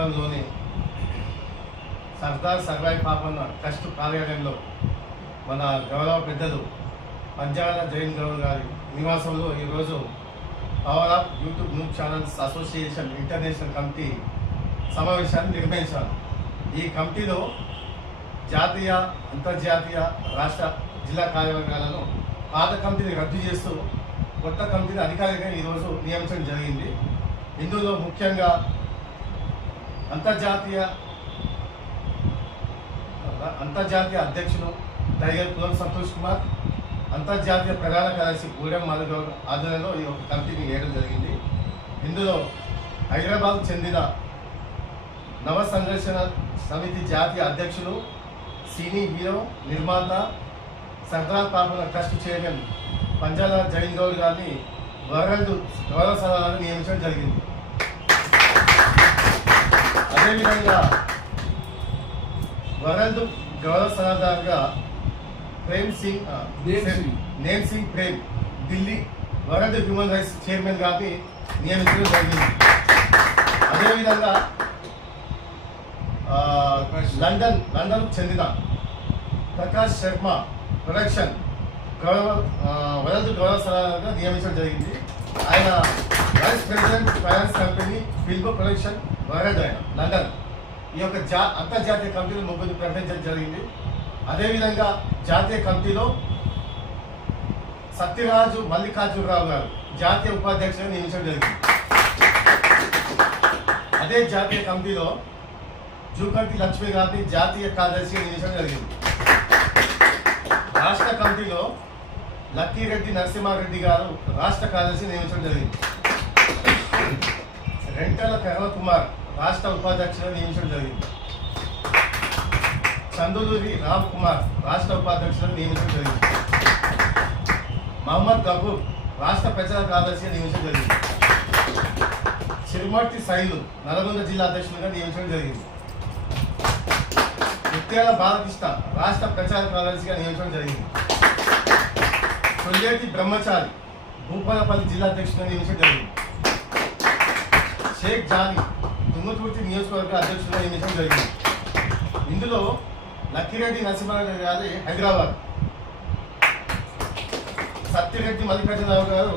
మహానగరంలోని Sardar Sarvai Papanna trust కార్యాలయంలో మన గౌరవ పెద్దలు పంచాల జైన్ గౌడ్ గారి నివాసంలో ఈరోజు power of YouTube news channels association international committee సమావేశాన్ని నిర్వహించారు. ఈ కమిటీలో జాతీయ అంతర్జాతీయ రాష్ట్ర జిల్లా కార్యవర్గాలను పాత కమిటీని రద్దు చేస్తూ కొత్త కమిటీని అధికారికంగా ఈరోజు నియమించడం జరిగింది. ఇందులో ముఖ్యంగా అంతర్జాతీయ అంతర్జాతీయ అధ్యక్షులు టైగర్ కులం సంతోష్ కుమార్ అంతర్జాతీయ ప్రధాన కార్యదర్శి గూడెం మధుగౌడ్ ఆధ్వర్యంలో ఈ యొక్క కమిటీని వేయడం జరిగింది. ఇందులో హైదరాబాద్ చెందిన నవ సంఘర్షణ సమితి జాతీయ అధ్యక్షులు సినీ హీరో నిర్మాత సర్దార్ పాపన ట్రస్ట్ చైర్మన్ పంజాల జైన్ గౌడ్ గారిని వరల్డ్ గౌరవ సలహాలను నియమించడం జరిగింది. అదేవిధంగా వరల్డ్ గౌరవ సలహాదారుగా Prem Singh name Singh. Prem Delhi world human rights chairman గారిని నియమించడం జరిగింది. అదేవిధంగా లండన్ లండన్ చెందిన ప్రకాష్ శర్మ ప్రొడక్షన్ గౌరవ వరల్డ్ గౌరవ సలహాదారుగా నియమించడం జరిగింది. ఆయన vice president finance company film production world ఆయన లండన్. ఈ యొక్క జా అంతర్జాతీయ కమిటీలో ముగ్గురిని ప్రకటించడం జరిగింది. అదేవిధంగా జాతీయ కమిటీలో సత్యరాజు మల్లికార్జునరావు గారు జాతీయ ఉపాధ్యక్షుడిగా నియమించడం జరిగింది. అదే జాతీయ కమిటీలో జూకంటి లక్ష్మి గారిని జాతీయ కార్యదర్శిగా నియమించడం జరిగింది. రాష్ట్ర కమిటీలో లక్కీరెడ్డి నరసింహారెడ్డి గారు రాష్ట్ర కార్యదర్శి నియమించడం జరిగింది. రెంటల కరణ కుమార్ రాష్ట్ర ఉపాధ్యక్షుడిగా నియమించడం జరిగింది. చందులూరి రామ్ కుమార్ రాష్ట్ర ఉపాధ్యక్షుడిగా నియమించడం జరిగింది. మహమ్మద్ గబూర్ రాష్ట్ర ప్రచార కార్యదర్శిగా నియమించడం జరిగింది. చిరుమర్తి సైలు నల్గొండ జిల్లా అధ్యక్షుడిగా నియమించడం జరిగింది. ముత్యాల బాలకృష్ణ రాష్ట్ర ప్రచార కార్యదర్శిగా నియమించడం జరిగింది. కొల్లేటి బ్రహ్మచారి భూపాలపల్లి జిల్లా అధ్యక్షుడిగా నియమించడం జరిగింది. షేక్ జానీ తుంగతుర్తి నియోజకవర్గ అధ్యక్షుడిగా ఎన్నికలు జరిగింది. ఇందులో లక్కిరెడ్డి నరసింహారావు గారి హైదరాబాద్. సత్యరెడ్డి మల్లికార్జునరావు గారు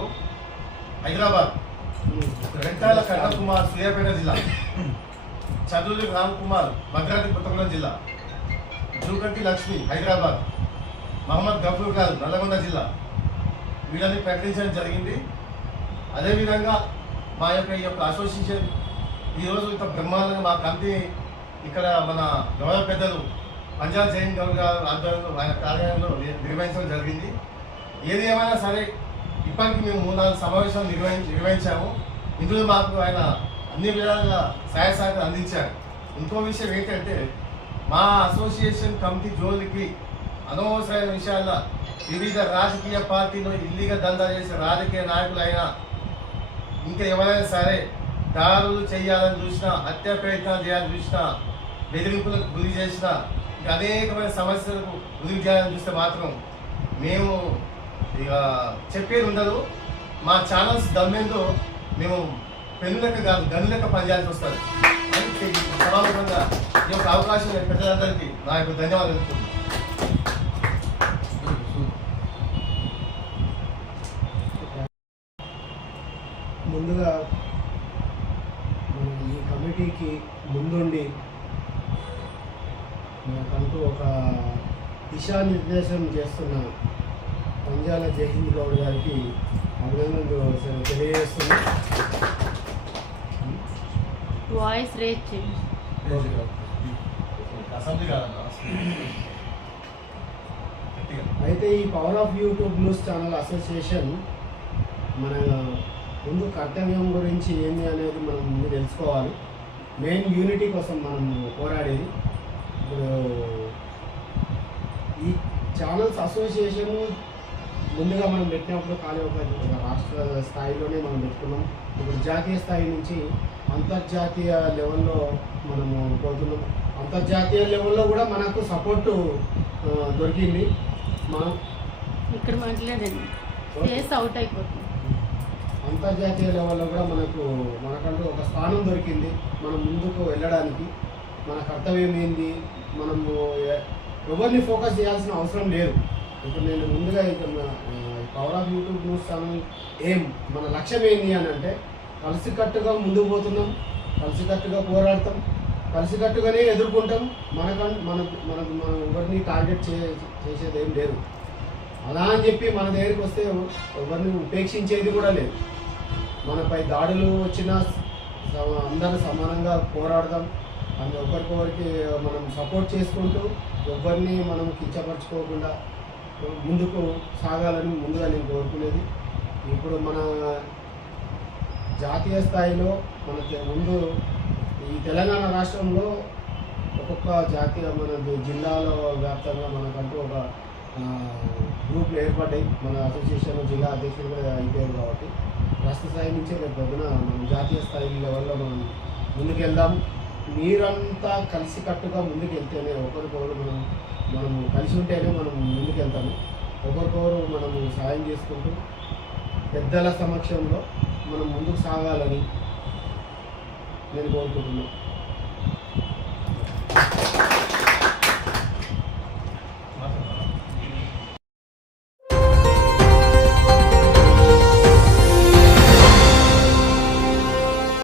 హైదరాబాద్. రెంటాల కన్నకుమార్ కుమార్ సూర్యాపేట జిల్లా. చదువులు రామ్ కుమార్ భద్రాద్రి కొత్తగూడెం జిల్లా. జూకంటి లక్ష్మి హైదరాబాద్. మహమ్మద్ గఫూర్ గారు నల్లగొండ జిల్లా. వీళ్ళని ప్రకటించడం జరిగింది. అదేవిధంగా మా యొక్క ఈ యొక్క అసోసియేషన్ ఈరోజు ఇంత బ్రహ్మాండంగా మా కమిటీ ఇక్కడ మన గౌరవ పెద్దలు పంజాబ్ జైన్ గౌడ్ గారు ఆధ్వర్యంలో ఆయన కార్యాలయంలో నిర్వహించడం జరిగింది. ఏది ఏమైనా సరే ఇప్పటికి మేము మూడు నాలుగు సమావేశాలు నిర్వహించి నిర్వహించాము. ఇందులో మాకు ఆయన అన్ని విధాలుగా సహాయ సహకారం అందించారు. ఇంకో విషయం ఏంటంటే మా అసోసియేషన్ కమిటీ జోలికి అనవసరమైన విషయాల వివిధ రాజకీయ పార్టీలు ఇల్లీగా దందా చేసే రాజకీయ నాయకులైనా ఇంకా ఎవరైనా సరే దారులు చేయాలని చూసినా హత్య ప్రయత్నాలు చేయాలని చూసినా బెదిరింపులకు గురి చేసినా అనేకమైన సమస్యలకు గురి చేయాలని చూస్తే మాత్రం మేము ఇక చెప్పేది ఉండదు. మా ఛానల్స్ దమ్మేందో మేము పెన్నులెక్క కాదు గన్నులెక్క పనిచేయాల్సి వస్తుంది. అందుకే ఈ ఈ యొక్క అవకాశం ఇచ్చిన పెద్దలందరికీ నా యొక్క ధన్యవాదాలు ముందుగా ఈ కమిటీకి ముందుండి మనకంటూ ఒక దిశానిర్దేశం చేస్తున్న పంజాల జయహింద్ గౌడ్ గారికి అభినందనలు తెలియజేస్తున్నా వాయిస్ రేజ్. అయితే ఈ power of YouTube news channel association మన ముందు కర్తవ్యం గురించి ఏంది అనేది మనం ముందు తెలుసుకోవాలి. మెయిన్ యూనిటీ కోసం మనం పోరాడేది. ఇప్పుడు ఈ ఛానల్స్ అసోసియేషన్ ముందుగా మనం పెట్టినప్పుడు కానీ ఒక ఒక రాష్ట్ర స్థాయిలోనే మనం పెట్టుకున్నాం. ఇప్పుడు జాతీయ స్థాయి నుంచి అంతర్జాతీయ లెవెల్లో మనము పోతున్నాం. అంతర్జాతీయ లెవెల్లో కూడా మనకు సపోర్టు దొరికింది. మనం ఇక్కడ మాట్లాడండి. ఫేస్ అవుట్ అయిపోతుంది. అంతర్జాతీయ లెవెల్లో కూడా మనకు మనకంటూ ఒక స్థానం దొరికింది మనం ముందుకు వెళ్ళడానికి. మన కర్తవ్యం ఏంది? మనము ఎవరిని ఫోకస్ చేయాల్సిన అవసరం లేదు. ఇప్పుడు నేను ముందుగా ఇక power of YouTube news channel ఏం మన లక్ష్యం ఏంది అని అంటే కలిసికట్టుగా ముందుకు పోతున్నాం కలిసికట్టుగా పోరాడతాం కలిసికట్టుగానే ఎదుర్కొంటాం. మనకం మన మనకు మనం ఎవరిని టార్గెట్ చే చేసేది ఏం లేదు. అలా అని చెప్పి మన దగ్గరికి వస్తే ఎవరిని ఉపేక్షించేది కూడా లేదు. మనపై దాడులు వచ్చినా సమ- అందరూ సమానంగా పోరాడదాం. అందు ఒకరికొకరికి మనం సపోర్ట్ చేసుకుంటూ ఎవరిని మనం కించపరచుకోకుండా ముందుకు సాగాలని ముందుగా నేను కోరుకునేది. ఇప్పుడు మన జాతీయ స్థాయిలో మన ముందు ఈ తెలంగాణ రాష్ట్రంలో ఒక్కొక్క జాతీయ మన జిల్లాలో వ్యాప్తంగా మనకంటూ ఒక గ్రూప్లు ఏర్పడ్డాయి. మన అసోసియేషన్ జిల్లా అధ్యక్షులు కూడా అయిపోయారు కాబట్టి. రాష్ట్ర స్థాయి నుంచి రేపు పొద్దున మనం జాతీయ స్థాయి లెవెల్లో మనం ముందుకెళ్దాం. మీరంతా కలిసికట్టుగా ముందుకెళ్తేనే ఒకరికొకరు మనం మనము కలిసి ఉంటేనే మనం ముందుకెళ్తాము. ఒకరికొకరు మనము సాయం చేసుకుంటూ పెద్దల సమక్షంలో మనం ముందుకు సాగాలని నేను కోరుకుంటున్నాను